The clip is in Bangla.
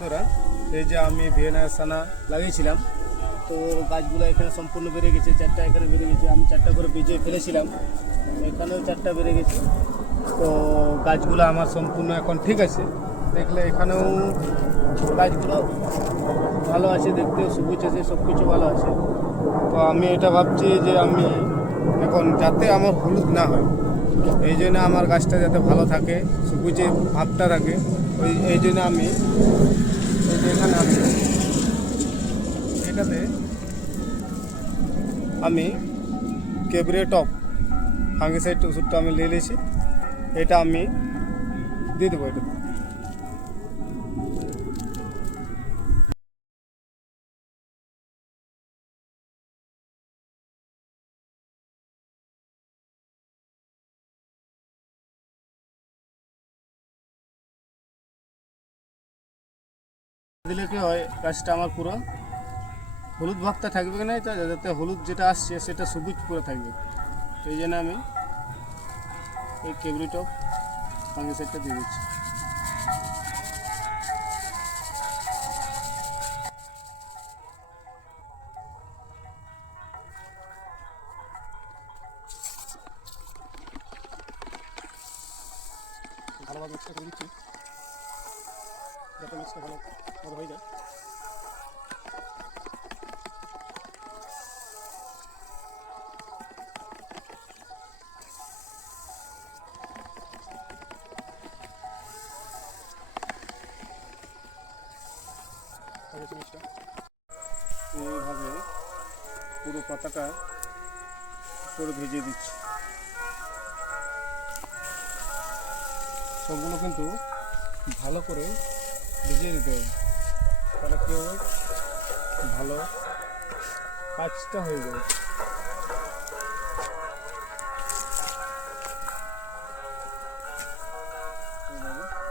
বন্ধুরা, এই যে আমি ভিয়েনার সানা লাগিয়েছিলাম, তো গাছগুলো এখানে সম্পূর্ণ বেড়ে গেছে। চারটা এখানে বেড়ে গেছে, আমি চারটা করে বীজে ফেলেছিলাম, এখানেও চারটা বেড়ে গেছে। তো গাছগুলো আমার সম্পূর্ণ এখন ঠিক আছে। দেখলে এখানেও গাছগুলো ভালো আছে, দেখতেও সবুজ আছে, সব কিছু ভালো আছে। তো আমি এটা ভাবছি যে আমি এখন যাতে আমার হলুদ না হয়, এই জন্য আমার গাছটা যাতে ভালো থাকে, সবুজে ভাবটা থাকে, এই জন্য আমি এই যে এখানে আমি এটাতে আমি কেবরে টপ ফাঙ্গিসাইড ওষুধটা আমি নিয়ে নিয়েছি, এটা আমি দিয়ে দেবো। এটা দিলে কি হয়, গাছটা আমার পুরো হলুদ ভাবটা থাকবে না, যাতে হলুদ যেটা আসছে সেটা সবুজ পুরো থাকবে। এই জন্য আমি এই কেবরি টপ ফাঙ্গিসাইডটা দিয়ে দিচ্ছি। ভালোভাবে মিক্সটা করে দিচ্ছি, যাতে মিক্সটা ভালো বড় হয়ে যায়। এইভাবে পুরো পাতাটা করে ভিজিয়ে দিচ্ছি। সবগুলো কিন্তু ভালো করে ভিজিয়ে দিতে হবে, তাহলে কী হবে, ভালো কাজটা হয়ে যাবে।